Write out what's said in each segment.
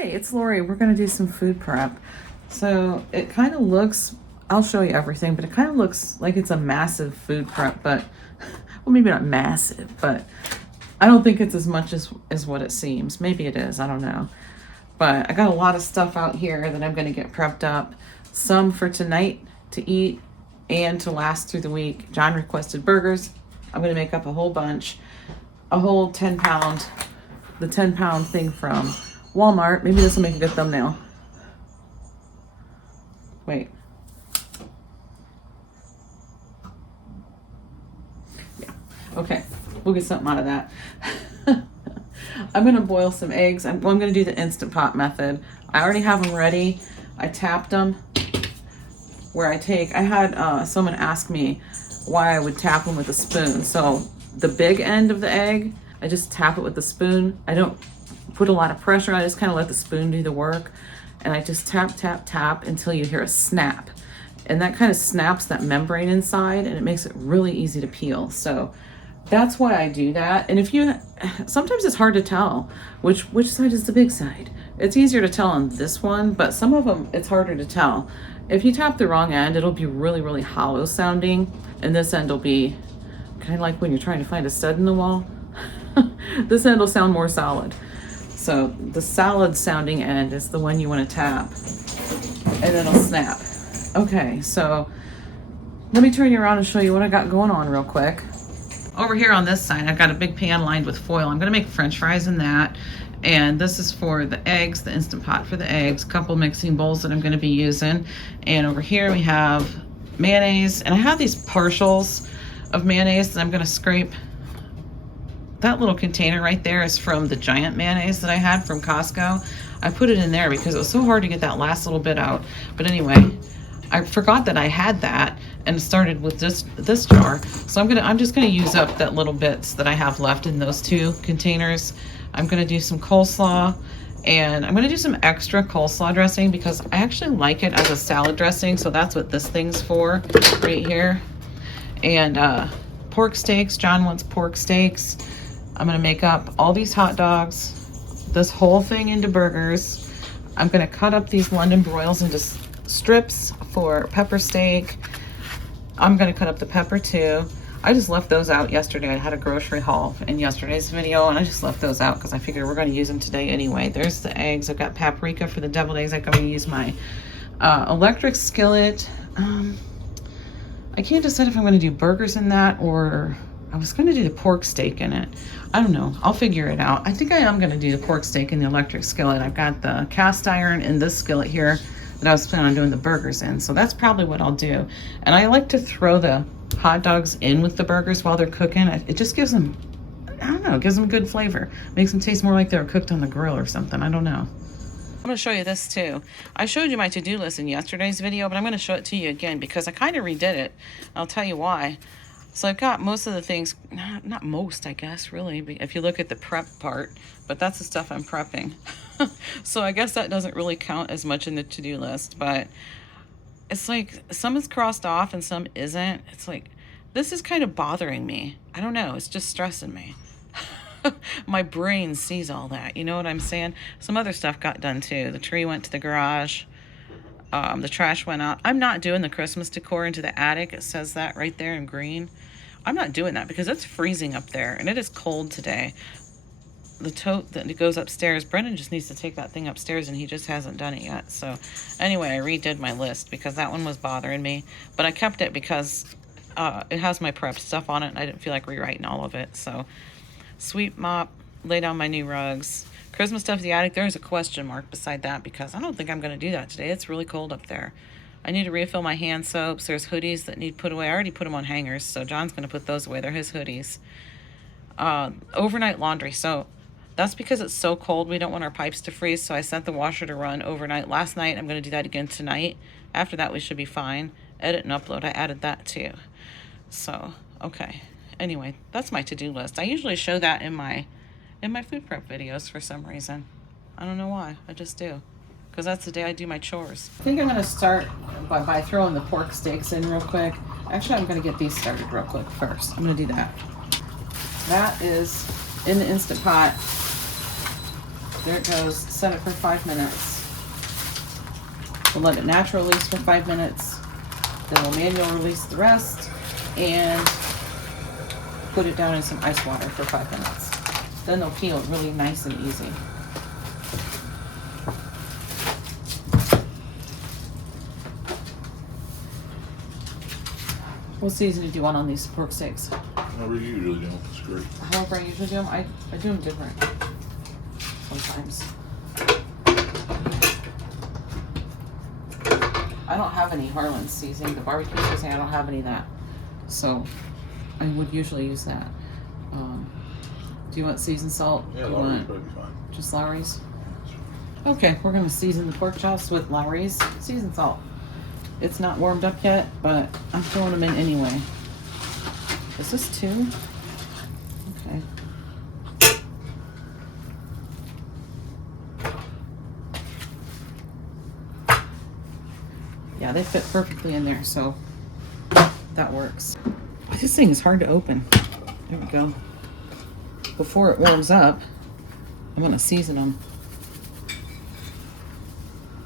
Hey, it's Lori. We're going to do some food prep. So it kind of looks, I'll show you everything, but it kind of looks like it's a massive food prep, but, well, maybe not massive, but I don't think it's as much as what it seems. Maybe it is, I don't know. But I got a lot of stuff out here that I'm going to get prepped up. Some for tonight to eat and to last through the week. John requested burgers. I'm going to make up a whole bunch. A whole 10-pound, the 10-pound thing from Walmart. Maybe this will make a good thumbnail. Wait. Yeah. Okay. We'll get something out of that. I'm going to boil some eggs. I'm going to do the Instant Pot method. I already have them ready. I tapped them where I had someone ask me why I would tap them with a spoon. So the big end of the egg, I just tap it with the spoon. I don't put a lot of pressure. I just kind of let the spoon do the work. And I just tap, tap, tap until you hear a snap. And that kind of snaps that membrane inside and it makes it really easy to peel. So that's why I do that. And sometimes it's hard to tell which side is the big side. It's easier to tell on this one, but some of them it's harder to tell. If you tap the wrong end, it'll be really, really hollow sounding. And this end will be kind of like when you're trying to find a stud in the wall. This end will sound more solid. So the solid sounding end is the one you want to tap and it'll snap. Okay, so let me turn you around and show you what I got going on real quick. Over here on this side, I've got a big pan lined with foil. I'm gonna make French fries in that. And this is for the eggs, the Instant Pot for the eggs, a couple mixing bowls that I'm gonna be using. And over here we have mayonnaise, and I have these partials of mayonnaise that I'm gonna scrape. That little container right there is from the giant mayonnaise that I had from Costco. I put it in there because it was so hard to get that last little bit out. But anyway, I forgot that I had that and started with this jar. So I'm just gonna use up that little bits that I have left in those two containers. I'm gonna do some coleslaw, and I'm gonna do some extra coleslaw dressing because I actually like it as a salad dressing. So that's what this thing's for right here. And pork steaks, John wants pork steaks. I'm gonna make up all these hot dogs, this whole thing into burgers. I'm gonna cut up these London broils into strips for pepper steak. I'm gonna cut up the pepper too. I just left those out yesterday. I had a grocery haul in yesterday's video and I just left those out because I figured we're gonna use them today anyway. There's the eggs. I've got paprika for the deviled eggs. I'm gonna use my electric skillet. I can't decide if I'm gonna do burgers in that or I was gonna do the pork steak in it. I don't know, I'll figure it out. I think I am gonna do the pork steak in the electric skillet. I've got the cast iron in this skillet here that I was planning on doing the burgers in. So that's probably what I'll do. And I like to throw the hot dogs in with the burgers while they're cooking. It just gives them, I don't know, it gives them good flavor. Makes them taste more like they were cooked on the grill or something, I don't know. I'm gonna show you this too. I showed you my to-do list in yesterday's video, but I'm gonna show it to you again because I kind of redid it. I'll tell you why. So I've got most of the things, not most, I guess, really, if you look at the prep part, but that's the stuff I'm prepping. So I guess that doesn't really count as much in the to-do list, but it's like some is crossed off and some isn't. It's like, this is kind of bothering me. I don't know, it's just stressing me. My brain sees all that, you know what I'm saying? Some other stuff got done too. The tree went to the garage. The trash went out. I'm not doing the Christmas decor into the attic. It says that right there in green. I'm not doing that because it's freezing up there and it is cold today. The tote that goes upstairs, Brendan just needs to take that thing upstairs and he just hasn't done it yet. So anyway, I redid my list because that one was bothering me, but I kept it because it has my prep stuff on it and I didn't feel like rewriting all of it. So sweep, mop, lay down my new rugs. Christmas stuff in the attic, there's a question mark beside that because I don't think I'm going to do that today. It's really cold up there. I need to refill my hand soaps. There's hoodies that need put away. I already put them on hangers, so John's going to put those away. They're his hoodies. Overnight laundry. So that's because it's so cold. We don't want our pipes to freeze, so I sent the washer to run overnight last night. I'm going to do that again tonight. After that, we should be fine. Edit and upload. I added that too. So, okay. Anyway, that's my to-do list. I usually show that in my food prep videos for some reason. I don't know why, I just do. Because that's the day I do my chores. I think I'm gonna start by throwing the pork steaks in real quick. Actually, I'm gonna get these started real quick first. I'm gonna do that. That is in the Instant Pot. There it goes. Set it for 5 minutes. We'll let it natural release for 5 minutes. Then we'll manual release the rest and put it down in some ice water for 5 minutes. Then they'll peel really nice and easy. What seasoning do you want on these pork steaks? However you usually do them. It's great. However I usually do them, I do them different sometimes. I don't have any Harlan seasoning. The barbecue seasoning, I don't have any of that. So I would usually use that. Do you want seasoned salt? Yeah, do you Lowry's want probably fine. just Lowry's? Okay, we're going to season the pork chops with Lowry's seasoned salt. It's not warmed up yet, but I'm throwing them in anyway. Is this 2? Okay. Yeah, they fit perfectly in there, so that works. This thing is hard to open. There we go. Before it warms up, I'm gonna season them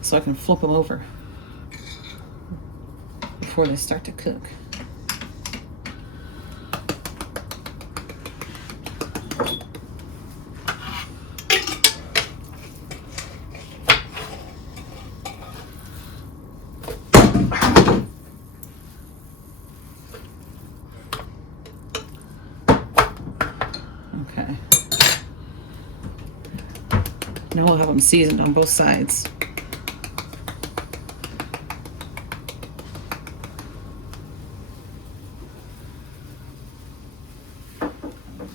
so I can flip them over before they start to cook. Okay. Now we'll have them seasoned on both sides.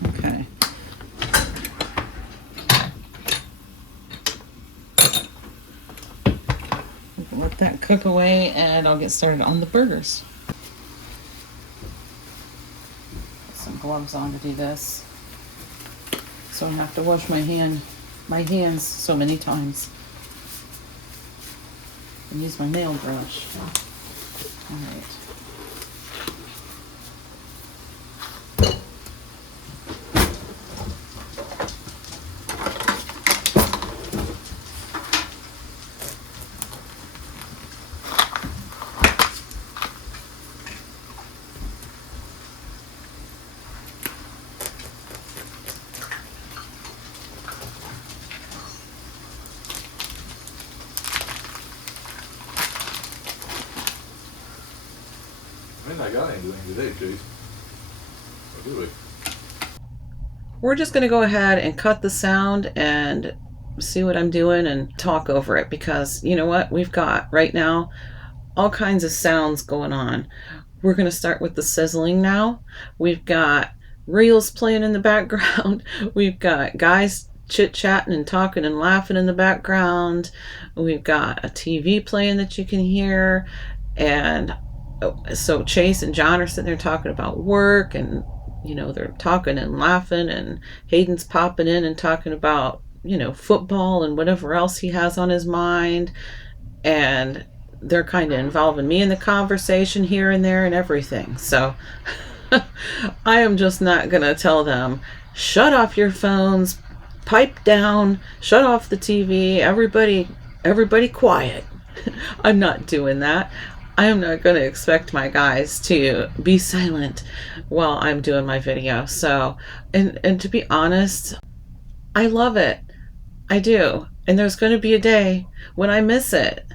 Okay. Let that cook away and I'll get started on the burgers. Put some gloves on to do this, so I have to wash my hands so many times and use my nail brush. All right. I mean, I got anything today, Chase. Or do we? We're just going to go ahead and cut the sound and see what I'm doing and talk over it, because you know what? We've got right now all kinds of sounds going on. We're going to start with the sizzling now. We've got reels playing in the background. We've got guys chit-chatting and talking and laughing in the background. We've got a TV playing that you can hear. And so Chase and John are sitting there talking about work, and you know, they're talking and laughing, and Hayden's popping in and talking about, you know, football and whatever else he has on his mind. And they're kind of involving me in the conversation here and there and everything. So I am just not going to tell them, shut off your phones, pipe down, shut off the TV, everybody quiet. I'm not doing that. I am not going to expect my guys to be silent while I'm doing my video. So, and to be honest, I love it. I do. And there's going to be a day when I miss it.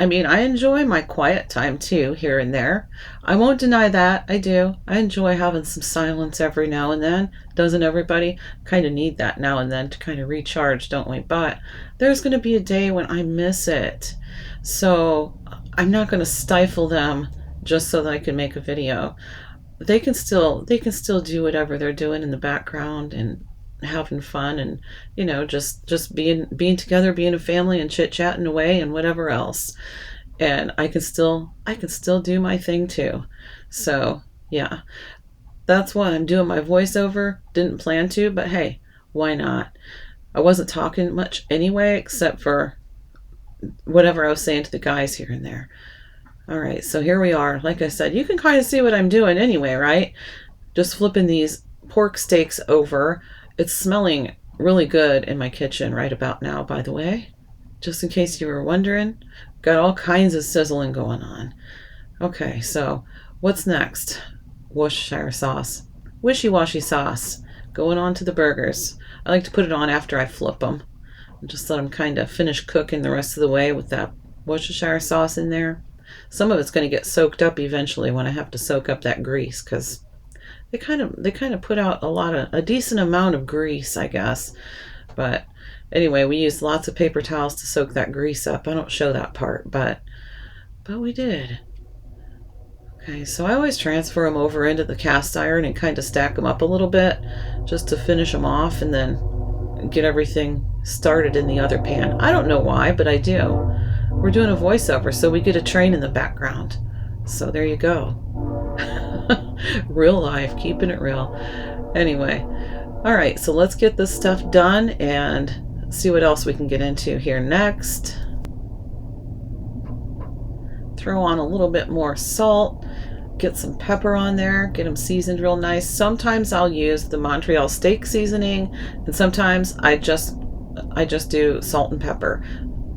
I mean, I enjoy my quiet time too, here and there. I won't deny that. I do. I enjoy having some silence every now and then. Doesn't everybody kind of need that now and then to kind of recharge, don't we? But there's going to be a day when I miss it. So I'm not going to stifle them just so that I can make a video. They can still do whatever they're doing in the background and having fun, and you know, just being together, being a family, and chit-chatting away and whatever else. And I can still do my thing too. So yeah, that's why I'm doing my voiceover. Didn't plan to, but hey, why not? I wasn't talking much anyway, except for whatever I was saying to the guys here and there. All right, so here we are. Like I said, you can kind of see what I'm doing anyway, right? Just flipping these pork steaks over. It's smelling really good in my kitchen right about now, by the way. Just in case you were wondering. Got all kinds of sizzling going on. Okay, so what's next? Worcestershire sauce. Wishy-washy sauce. Going on to the burgers. I like to put it on after I flip them. Just let them kind of finish cooking the rest of the way with that Worcestershire sauce in there. Some of it's going to get soaked up eventually when I have to soak up that grease, because they kind of put out a decent amount of grease, I guess. But anyway, we used lots of paper towels to soak that grease up. I don't show that part, but we did. Okay, so I always transfer them over into the cast iron and kind of stack them up a little bit just to finish them off and then get everything started in the other pan. I don't know why, but I do. We're doing a voiceover, so we get a train in the background. So there you go. Real life, keeping it real. Anyway, all right, so let's get this stuff done and see what else we can get into here next. Throw on a little bit more salt, get some pepper on there, get them seasoned real nice. Sometimes I'll use the Montreal steak seasoning, and sometimes I just do salt and pepper.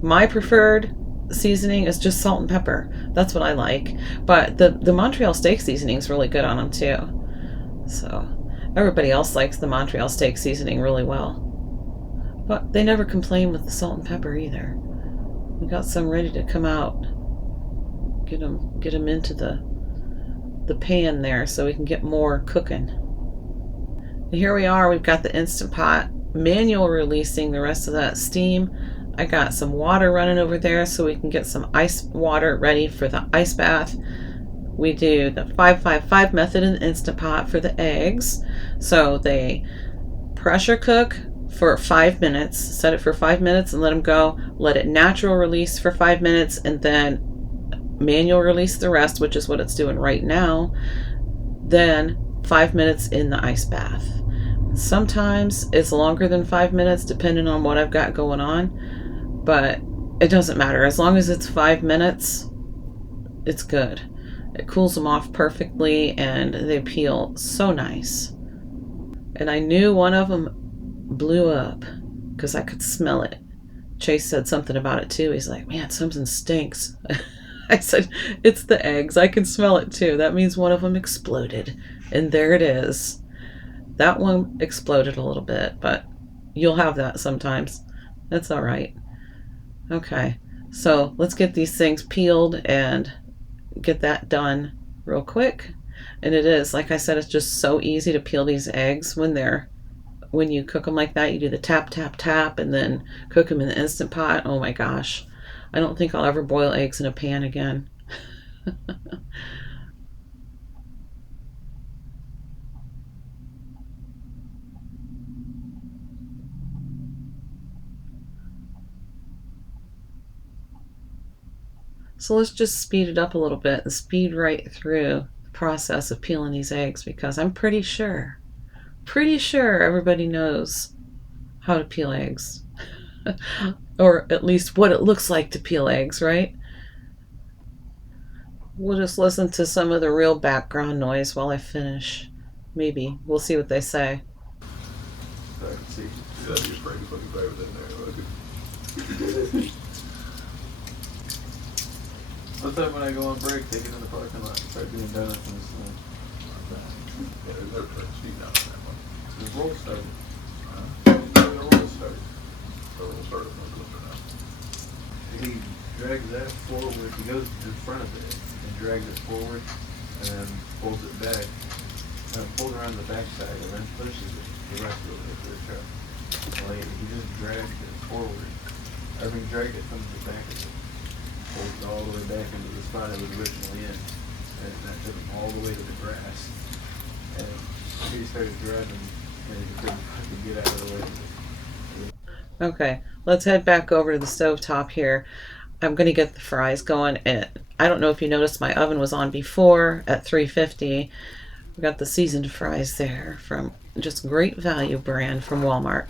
My preferred seasoning is just salt and pepper. That's what I like. But the Montreal steak seasoning is really good on them too. So everybody else likes the Montreal steak seasoning really well. But they never complain with the salt and pepper either. We got some ready to come out. Get them into the pan there so we can get more cooking. And here we are. We've got the Instant Pot manual releasing the rest of that steam. I got some water running over there so we can get some ice water ready for the ice bath. We do the 5-5-5 method in the Instant Pot for the eggs. So they pressure cook for 5 minutes, set it for 5 minutes and let them go. Let it natural release for 5 minutes and then manual release the rest, which is what it's doing right now. Then 5 minutes in the ice bath. Sometimes it's longer than 5 minutes depending on what I've got going on, but it doesn't matter. As long as it's 5 minutes, it's good. It cools them off perfectly and they peel so nice. And I knew one of them blew up because I could smell it. Chase said something about it too. He's like, man, something stinks. I said, it's the eggs. I can smell it too. That means one of them exploded. And there it is. That one exploded a little bit, but you'll have that sometimes. That's all right. Okay, so let's get these things peeled and get that done real quick. And it is, like I said, it's just so easy to peel these eggs when you cook them like that. You do the tap, tap, tap, and then cook them in the Instant Pot. Oh my gosh. I don't think I'll ever boil eggs in a pan again. So let's just speed it up a little bit and speed right through the process of peeling these eggs, because I'm pretty sure everybody knows how to peel eggs. Or at least what it looks like to peel eggs, right? We'll just listen to some of the real background noise while I finish. Maybe. We'll see what they say. I can see. That'd be a pretty fucking flavor in there. Sometimes when I go on break, they get in the parking lot and start doing donuts and stuff. Yeah, there's no turn speed down on that one. The roll started. The roll started. The roll started. He drags that forward. He goes in front of it and drags it forward, and then pulls it back, and pulls around the backside, and then pushes it the rest of it to the truck. Like he just dragged it forward. I mean, dragged it from the back of it, pulled it all the way back into the spot it was originally in, and that took him all the way to the grass. And he started driving, and he couldn't fucking get out of the way. Okay, let's head back over to the stovetop here. I'm going to get the fries going. And I don't know if you noticed my oven was on before at 350. We got the seasoned fries there from just Great Value brand from Walmart.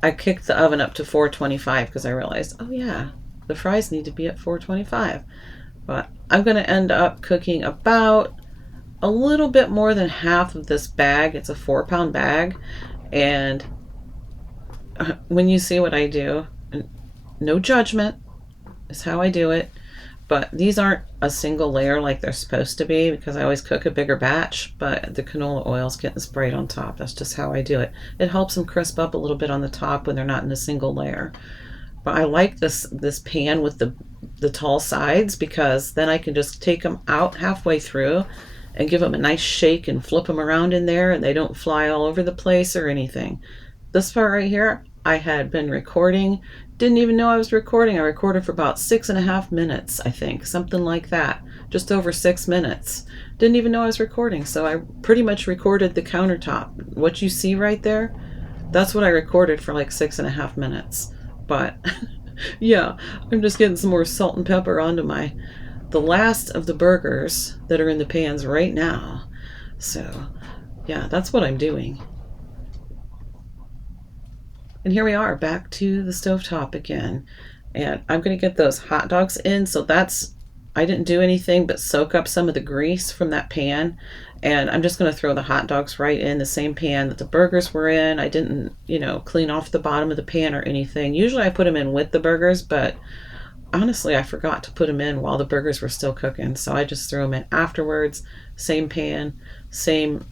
I kicked the oven up to 425 because I realized, oh yeah, the fries need to be at 425. But I'm going to end up cooking about a little bit more than half of this bag. It's a 4-pound bag, and when you see what I do, no judgment is how I do it. But these aren't a single layer like they're supposed to be because I always cook a bigger batch, but the canola oil's getting sprayed on top. That's just how I do it. It helps them crisp up a little bit on the top when they're not in a single layer. But I like this pan with the tall sides because then I can just take them out halfway through and give them a nice shake and flip them around in there, and they don't fly all over the place or anything. This part right here, I had been recording, didn't even know I was recording. I recorded for about 6.5 minutes, I think, something like that, just over 6 minutes. Didn't even know I was recording, so I pretty much recorded the countertop. What you see right there, that's what I recorded for like 6.5 minutes. But yeah, I'm just getting some more salt and pepper onto the last of the burgers that are in the pans right now. So yeah, that's what I'm doing. And here we are back to the stovetop again. And I'm going to get those hot dogs in. So I didn't do anything but soak up some of the grease from that pan. And I'm just going to throw the hot dogs right in the same pan that the burgers were in. I didn't, clean off the bottom of the pan or anything. Usually I put them in with the burgers, but honestly, I forgot to put them in while the burgers were still cooking. So I just threw them in afterwards. Same pan, same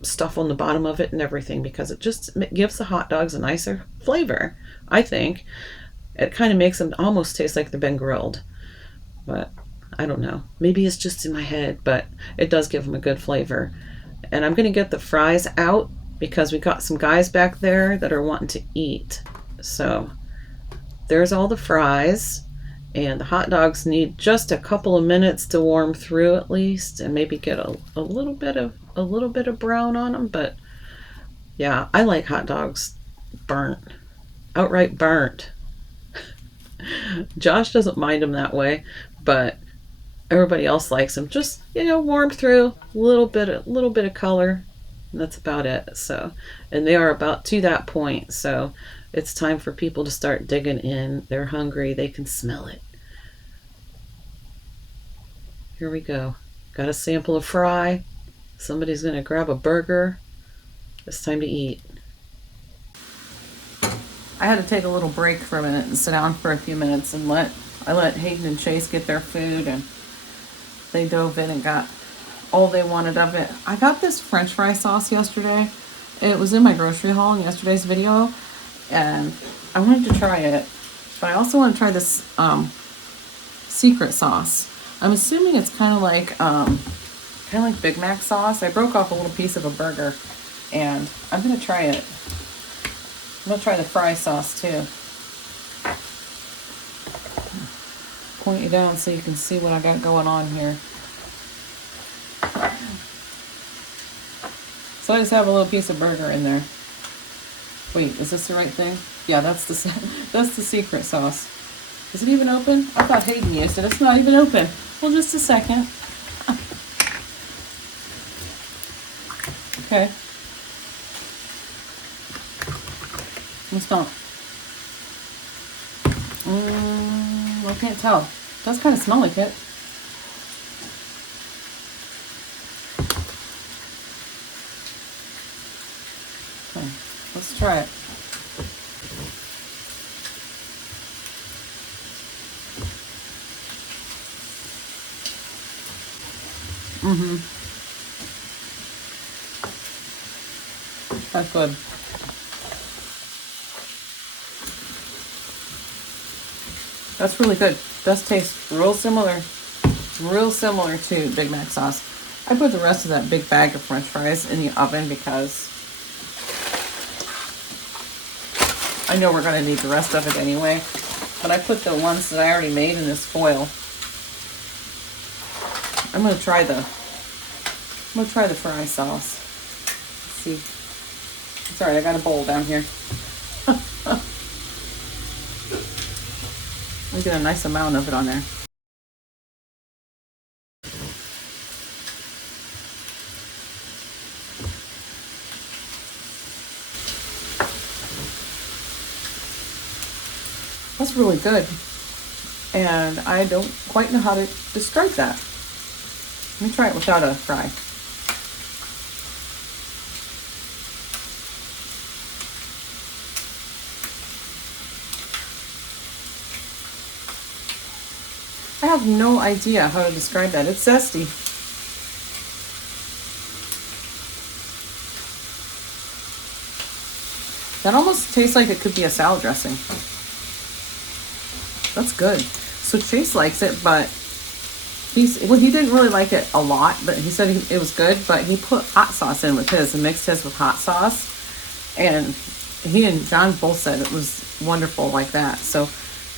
stuff on the bottom of it and everything, because it just gives the hot dogs a nicer flavor. I think it kind of makes them almost taste like they've been grilled, but I don't know, maybe it's just in my head, but it does give them a good flavor. And I'm going to get the fries out because we got some guys back there that are wanting to eat. So there's all the fries, and the hot dogs need just a couple of minutes to warm through at least, and maybe get a little bit of brown on them. But yeah, I like hot dogs burnt, outright burnt. Josh doesn't mind them that way, but everybody else likes them just warm through, a little bit of color, and that's about it. So, and they are about to that point, so it's time for people to start digging in. They're hungry, they can smell it. Here we go. Got a sample of fry. Somebody's gonna grab a burger. It's time to eat. I had to take a little break for a minute and sit down for a few minutes and I let Hayden and Chase get their food, and they dove in and got all they wanted of it. I got this French fry sauce yesterday. It was in my grocery haul in yesterday's video, and I wanted to try it, but I also want to try this secret sauce. I'm assuming it's kind of like Big Mac sauce. I broke off a little piece of a burger, and I'm gonna try it. I'm gonna try the fry sauce too. Point you down so you can see what I got going on here. So I just have a little piece of burger in there. Wait, is this the right thing? Yeah, that's the secret sauce. Is it even open? I thought Hayden used it. It's not even open. Well, just a second. Okay. It's not. I can't tell. It does kind of smell like it. Okay, let's try it. That's good. That's really good. Does taste real similar to Big Mac sauce. I put the rest of that big bag of French fries in the oven because I know we're going to need the rest of it anyway. But I put the ones that I already made in this foil. I'm going to try the fry sauce. Let's see. Sorry, I got a bowl down here. I'll get a nice amount of it on there. That's really good. And I don't quite know how to describe that. Let me try it without a fry. I have no idea how to describe that. It's zesty. That almost tastes like it could be a salad dressing. That's good. So Chase likes it, but he didn't really like it a lot, but he said it was good, but he put hot sauce in with his and mixed his with hot sauce. And he and John both said it was wonderful like that. So,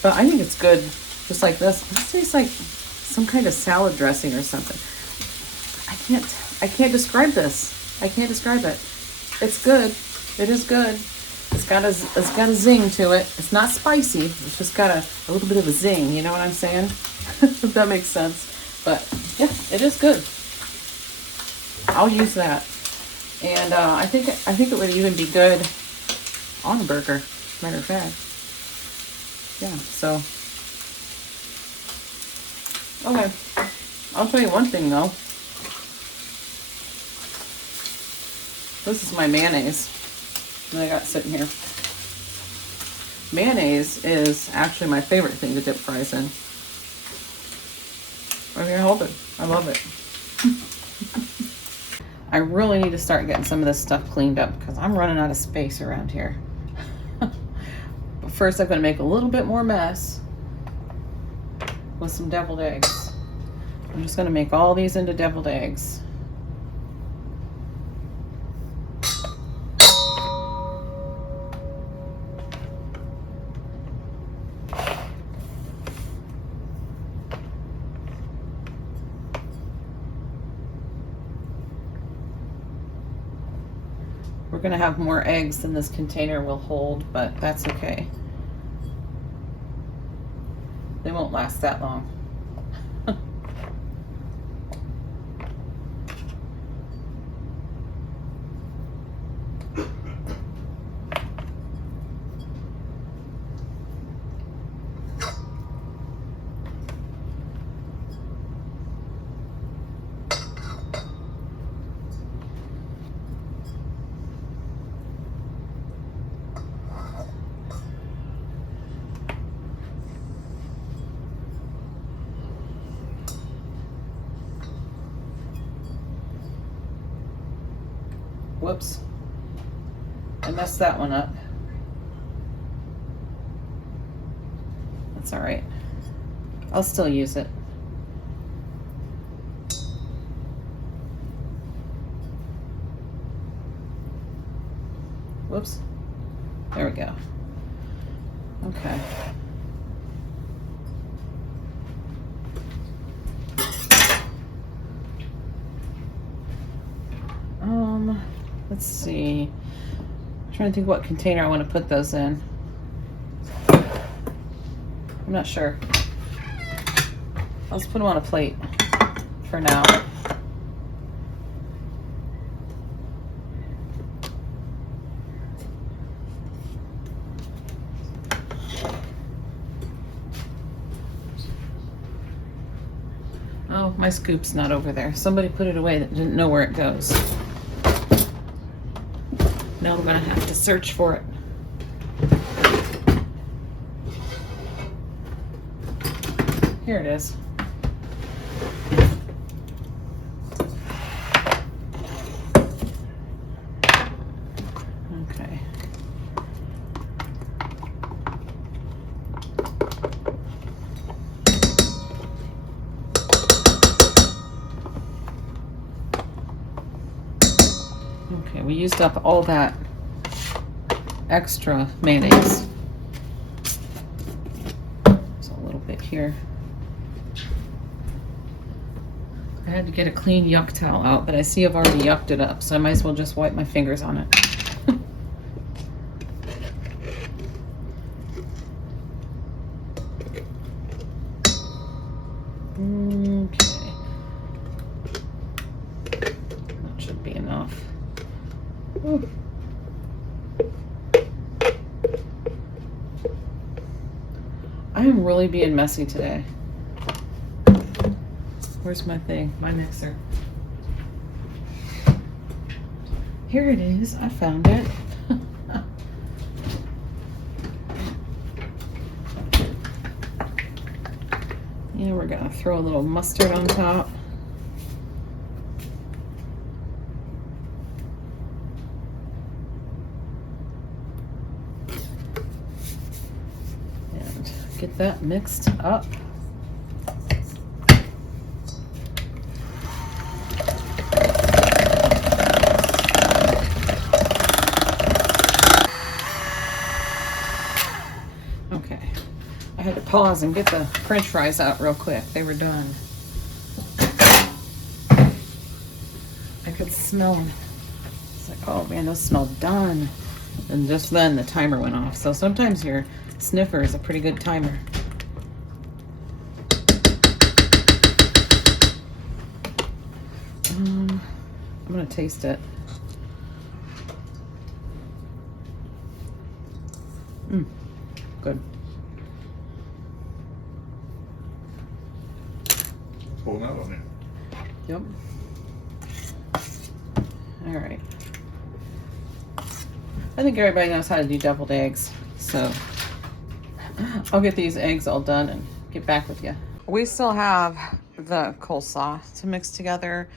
but I think it's good just like this. This tastes like some kind of salad dressing or something. I can't describe this. I can't describe it. It's good. It is good. It's got a zing to it. It's not spicy. It's just got a little bit of a zing. You know what I'm saying? If that makes sense. But yeah, it is good. I'll use that. And I think it would even be good on a burger. Matter of fact. Yeah. So. Okay. I'll tell you one thing though. This is my mayonnaise that I got sitting here. Mayonnaise is actually my favorite thing to dip fries in. I'm here holding. I love it. I really need to start getting some of this stuff cleaned up because I'm running out of space around here. But first I'm going to make a little bit more mess with some deviled eggs. I'm just going to make all these into deviled eggs. We're going to have more eggs than this container will hold, but that's okay. They won't last that long. Whoops. I messed that one up. That's all right. I'll still use it. Whoops. There we go. Okay. Let's see. I'm trying to think what container I want to put those in. I'm not sure. I'll just put them on a plate for now. Oh, my scoop's not over there. Somebody put it away that didn't know where it goes. Now I'm gonna have to search for it. Here it is. Okay. Okay, we used up all that extra mayonnaise. There's a little bit here. I had to get a clean yuck towel out, but I see I've already yucked it up, so I might as well just wipe my fingers on it. Okay. That should be enough. Ooh. I am really being messy today. Where's my thing? My mixer. Here it is. I found it. Yeah, we're gonna throw a little mustard on top. And get that mixed up. Okay, I had to pause and get the French fries out real quick. They were done. I could smell them. It's like, oh man, those smell done. And just then the timer went off. So sometimes your sniffer is a pretty good timer. I'm gonna taste it. Good. Pulling out on you. Yep. All right. I think everybody knows how to do deviled eggs, so I'll get these eggs all done and get back with you. We still have the coleslaw to mix together,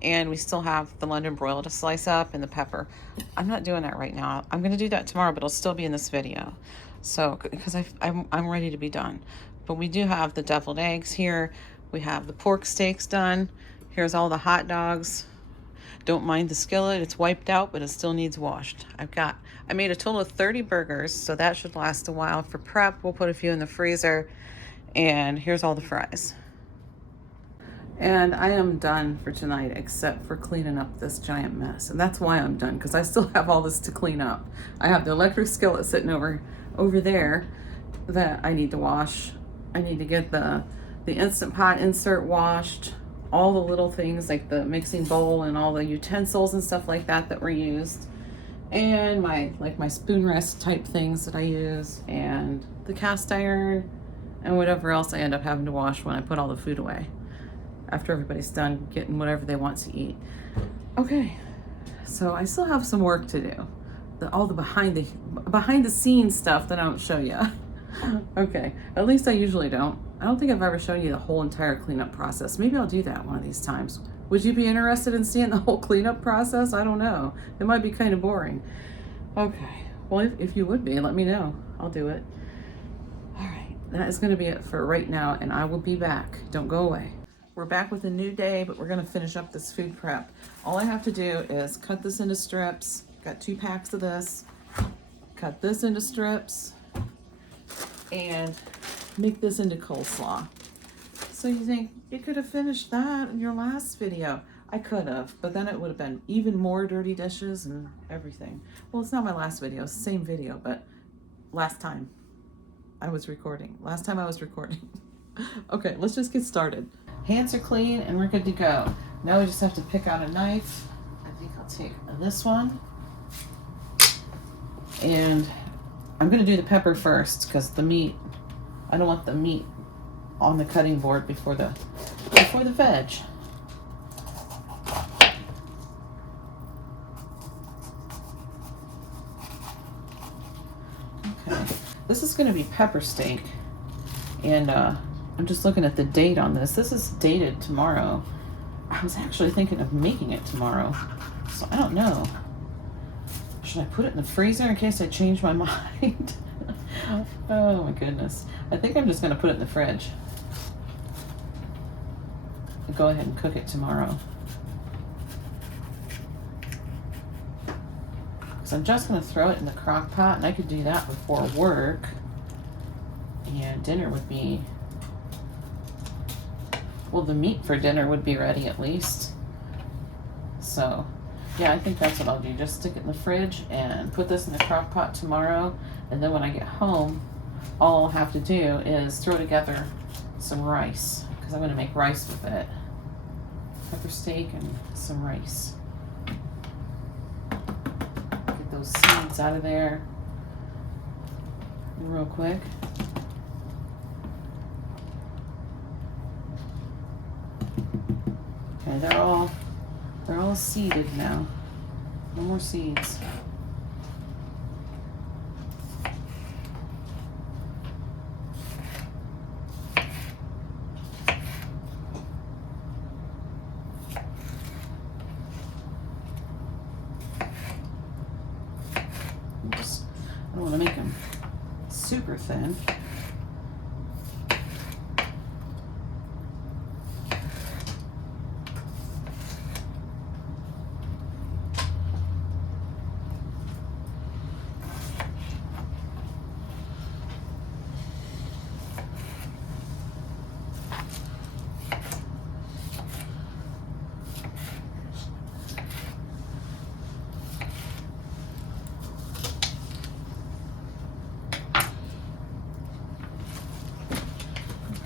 and we still have the London broil to slice up and the pepper. I'm not doing that right now. I'm going to do that tomorrow, but it'll still be in this video. So, because I'm ready to be done. But we do have the deviled eggs here. We have the pork steaks done. Here's all the hot dogs. Don't mind the skillet, it's wiped out, but it still needs washed. I made a total of 30 burgers, so that should last a while. For prep, we'll put a few in the freezer. And here's all the fries. And I am done for tonight, except for cleaning up this giant mess. And that's why I'm done, because I still have all this to clean up. I have the electric skillet sitting over there that I need to wash. I need to get the Instant Pot insert washed. All the little things like the mixing bowl and all the utensils and stuff like that were used. And my spoon rest type things that I use, and the cast iron, and whatever else I end up having to wash when I put all the food away after everybody's done getting whatever they want to eat. Okay, so I still have some work to do. All the behind the scenes stuff that I don't show you. Okay, at least I usually don't. I don't think I've ever shown you the whole entire cleanup process. Maybe I'll do that one of these times. Would you be interested in seeing the whole cleanup process? I don't know. It might be kind of boring. Okay, well, if you would be, let me know. I'll do it. All right, that is going to be it for right now, and I will be back. Don't go away. We're back with a new day, but we're going to finish up this food prep. All I have to do is cut this into strips. Got 2 packs of this. Cut this into strips. And make this into coleslaw. So you think you could have finished that in your last video. I could have, but then it would have been even more dirty dishes and everything. Well, it's not my last video, it's the same video, but last time I was recording. Okay, let's just get started. Hands are clean and we're good to go. Now we just have to pick out a knife. I think I'll take this one. And I'm gonna do the pepper first because the meat, I don't want the meat on the cutting board before the veg. Okay, this is gonna be pepper steak, and I'm just looking at the date on this. This is dated tomorrow. I was actually thinking of making it tomorrow, so I don't know. Should I put it in the freezer in case I change my mind? Oh my goodness. I think I'm just going to put it in the fridge. I'll go ahead and cook it tomorrow. So I'm just going to throw it in the crock pot, and I could do that before work. And dinner would be, well, the meat for dinner would be ready at least. So yeah, I think that's what I'll do. Just stick it in the fridge and put this in the crock pot tomorrow. And then when I get home, all I'll have to do is throw together some rice, because I'm going to make rice with it. Pepper steak and some rice. Get those seeds out of there real quick. Okay, they're all seeded now. No more seeds. in.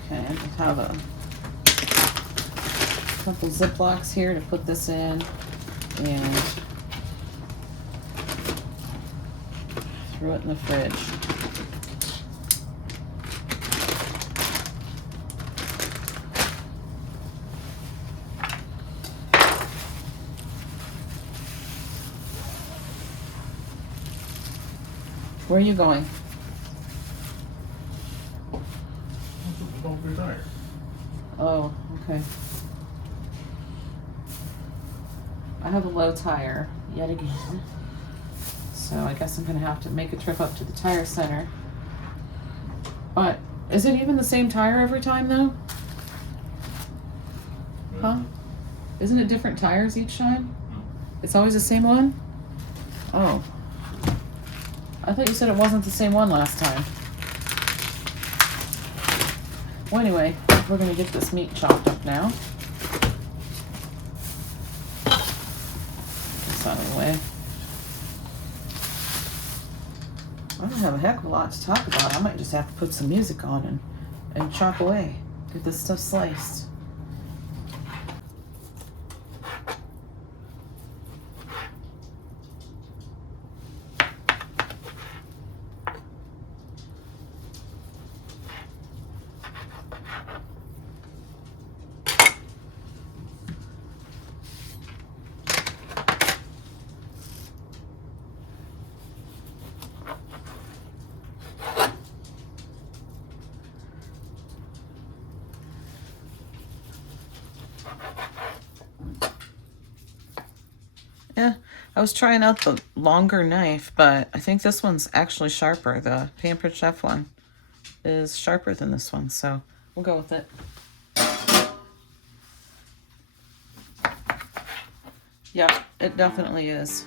Okay, I have a couple Ziplocs here to put this in, and throw it in the fridge. Where are you going? Oh, okay. I have a low tire yet again, so I guess I'm gonna have to make a trip up to the tire center. But is it even the same tire every time though? Huh? Isn't it different tires each time? It's always the same one? Oh. I thought you said it wasn't the same one last time. Well, anyway, we're gonna get this meat chopped up now. Get this out of the way. I don't have a heck of a lot to talk about. I might just have to put some music on and chop away. Get this stuff sliced. Yeah, I was trying out the longer knife, but I think this one's actually sharper. The Pampered Chef one is sharper than this one, so we'll go with it. Yeah, it definitely is.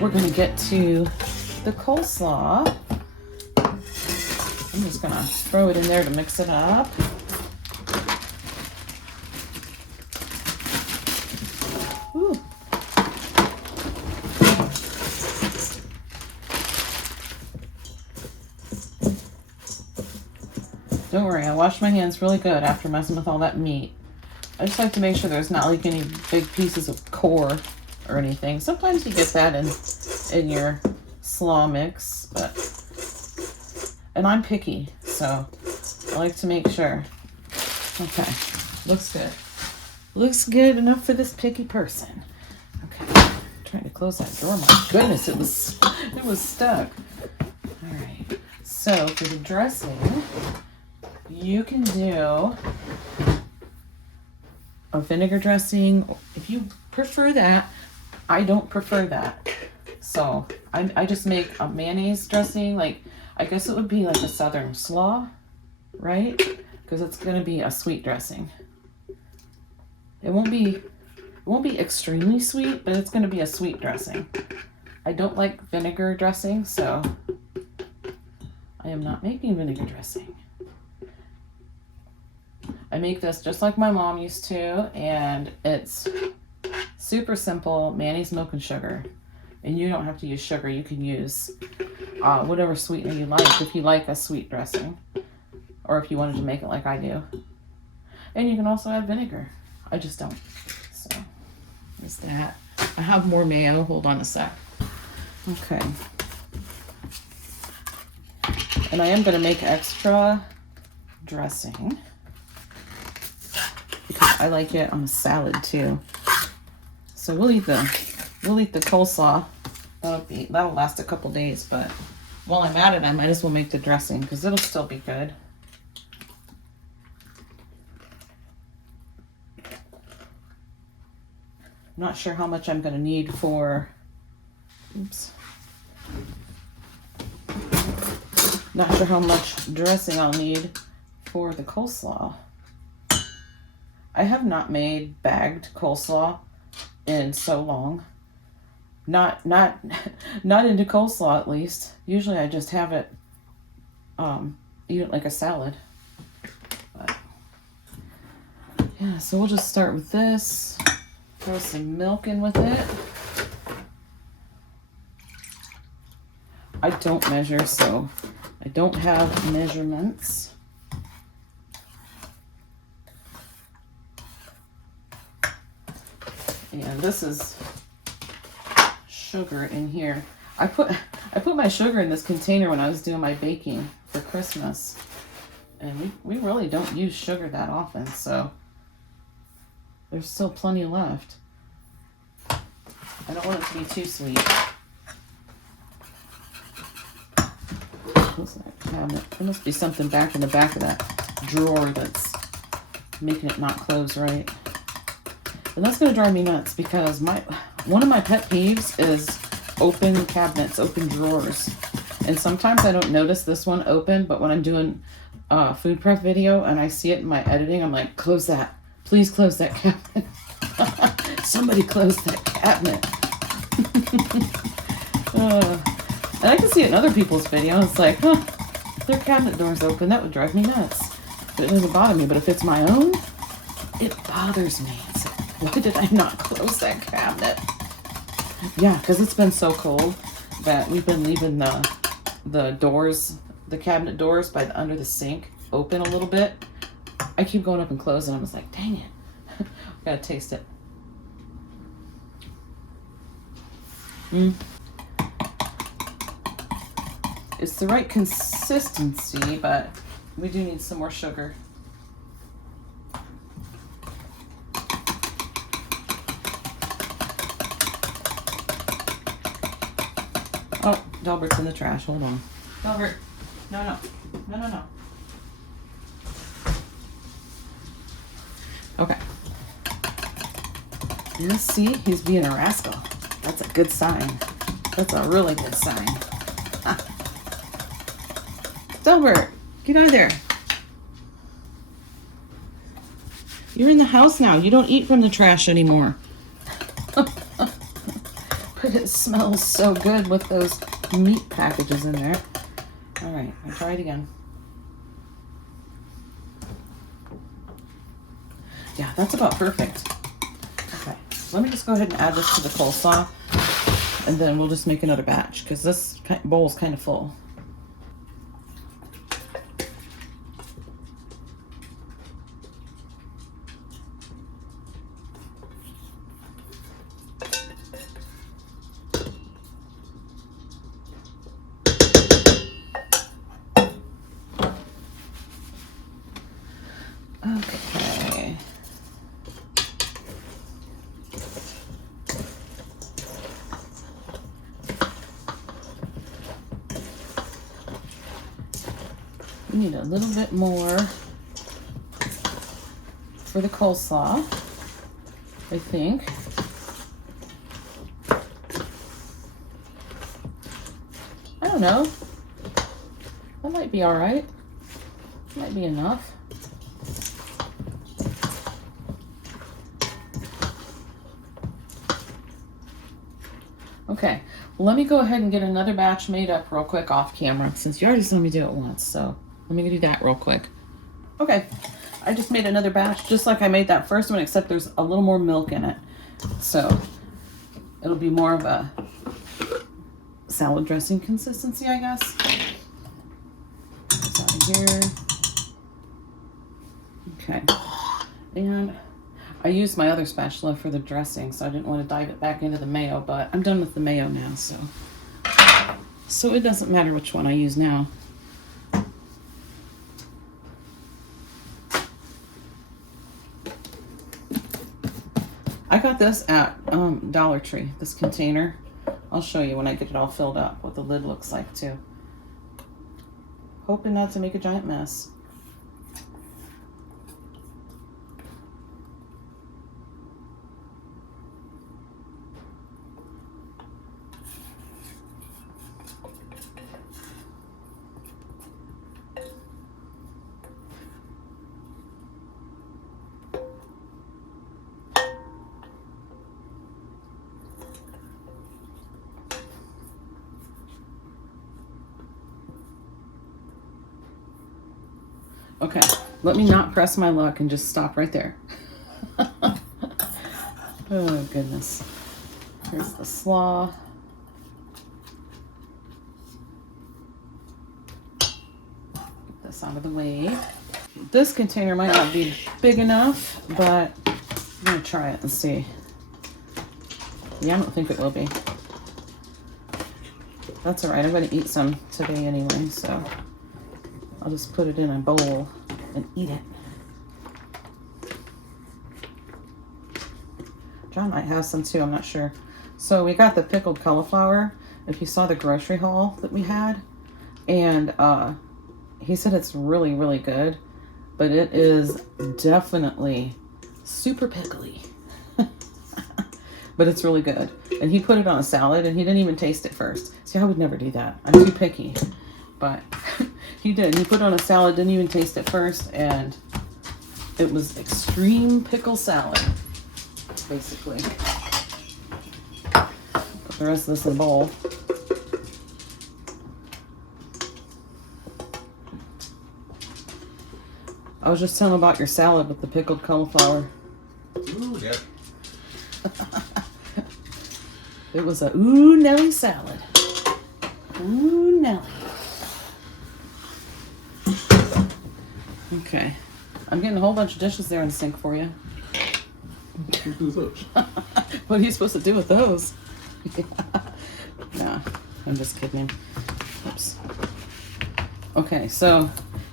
We're gonna get to the coleslaw. I'm just gonna throw it in there to mix it up. Ooh. Don't worry, I washed my hands really good after messing with all that meat. I just like to make sure there's not like any big pieces of core or anything. Sometimes you get that in your slaw mix, and I'm picky, so I like to make sure. Okay, looks good. Looks good enough for this picky person. Okay, I'm trying to close that door. My goodness, it was stuck. All right, so for the dressing, you can do a vinegar dressing if you prefer that. I don't prefer that, so I just make a mayonnaise dressing. Like, I guess it would be like a southern slaw, right? Because it's gonna be a sweet dressing. It won't be extremely sweet, but it's gonna be a sweet dressing. I don't like vinegar dressing, so I am not making vinegar dressing. I make this just like my mom used to, and it's super simple: mayonnaise, milk, and sugar. And you don't have to use sugar. You can use whatever sweetener you like if you like a sweet dressing, or if you wanted to make it like I do. And you can also add vinegar. I just don't. So there's that. I have more mayo. Hold on a sec. Okay. And I am going to make extra dressing because I like it on a salad too. So we'll eat the coleslaw. That'll last a couple days, but while I'm at it, I might as well make the dressing because it'll still be good. I'm not sure how much I'm going to need for, not sure how much dressing I'll need for the coleslaw. I have not made bagged coleslaw in so long. Not into coleslaw, at least. Usually I just have it, eat it like a salad. But yeah, so we'll just start with this. Throw some milk in with it. I don't measure, so I don't have measurements. And this is sugar in here. I put my sugar in this container when I was doing my baking for Christmas. And we really don't use sugar that often, so there's still plenty left. I don't want it to be too sweet. What's that cabinet? There must be something back in the back of that drawer that's making it not close right. And that's going to drive me nuts because one of my pet peeves is open cabinets, open drawers. And sometimes I don't notice this one open, but when I'm doing a food prep video and I see it in my editing, I'm like, close that. Please close that cabinet. Somebody close that cabinet. And I can see it in other people's videos. It's like, their cabinet door's open. That would drive me nuts. But it doesn't bother me. But if it's my own, it bothers me. It's like, why did I not close that cabinet? Yeah, because it's been so cold that we've been leaving the doors, the cabinet doors under the sink open a little bit. I keep going up and closing. I was like, dang it. Gotta taste it. It's the right consistency, but we do need some more sugar. Oh, Delbert's in the trash. Hold on. Delbert. No. Okay. You see, he's being a rascal. That's a good sign. That's a really good sign. Delbert, get out of there. You're in the house now. You don't eat from the trash anymore. But it smells so good with those meat packages in there. All right, I'll try it again. Yeah, that's about perfect. Okay, let me just go ahead and add this to the coleslaw, and then we'll just make another batch because this bowl's kind of full. Okay. We need a little bit more for the coleslaw, I think. I don't know. That might be all right. Might be enough. Okay, let me go ahead and get another batch made up real quick off camera, since you already saw me do it once, so let me do that real quick. Okay, I just made another batch just like I made that first one, except there's a little more milk in it. So it'll be more of a salad dressing consistency, I guess. It's out of here. Okay, and I used my other spatula for the dressing, so I didn't want to dive it back into the mayo, but I'm done with the mayo now, so it doesn't matter which one I use now. I got this at Dollar Tree, this container. I'll show you when I get it all filled up what the lid looks like too. Hoping not to make a giant mess. Okay, let me not press my luck and just stop right there. Oh, goodness. Here's the slaw. Get this out of the way. This container might not be big enough, but I'm going to try it and see. Yeah, I don't think it will be. That's all right. I'm going to eat some today anyway, so I'll just put it in a bowl and eat it. John might have some too, I'm not sure. So we got the pickled cauliflower, if you saw the grocery haul that we had. And he said it's really, really good. But it is definitely super pickly. But it's really good. And he put it on a salad and he didn't even taste it first. See, I would never do that. I'm too picky. But he did. He put it on a salad, didn't even taste it first, and it was extreme pickle salad, basically. Put the rest of this in the bowl. I was just telling about your salad with the pickled cauliflower. Ooh, yeah. It was a ooh Nelly salad. Ooh Nelly. Okay. I'm getting a whole bunch of dishes there in the sink for you. What are you supposed to do with those? Nah, I'm just kidding. Oops. Okay, so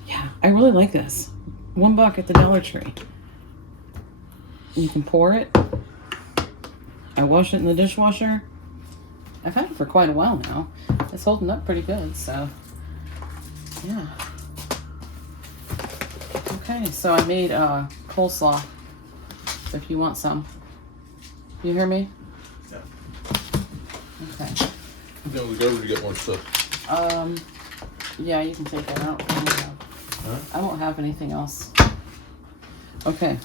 yeah, I really like this. $1 at the Dollar Tree. You can pour it. I wash it in the dishwasher. I've had it for quite a while now. It's holding up pretty good, so yeah. Okay, so I made coleslaw, if you want some. You hear me? Yeah. Okay. Then we go to get more stuff. Yeah, you can take that out. Huh? I won't have anything else. Okay.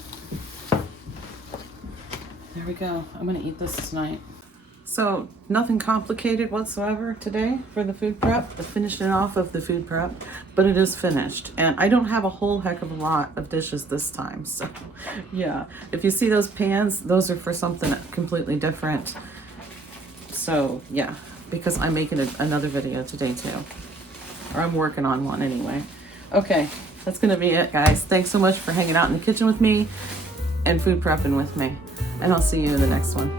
There we go. I'm gonna eat this tonight. So nothing complicated whatsoever today for the food prep. I finished it off of the food prep, but it is finished. And I don't have a whole heck of a lot of dishes this time. So yeah, if you see those pans, those are for something completely different. So yeah, because I'm making another video today too. Or I'm working on one anyway. Okay, that's gonna be it, guys. Thanks so much for hanging out in the kitchen with me and food prepping with me. And I'll see you in the next one.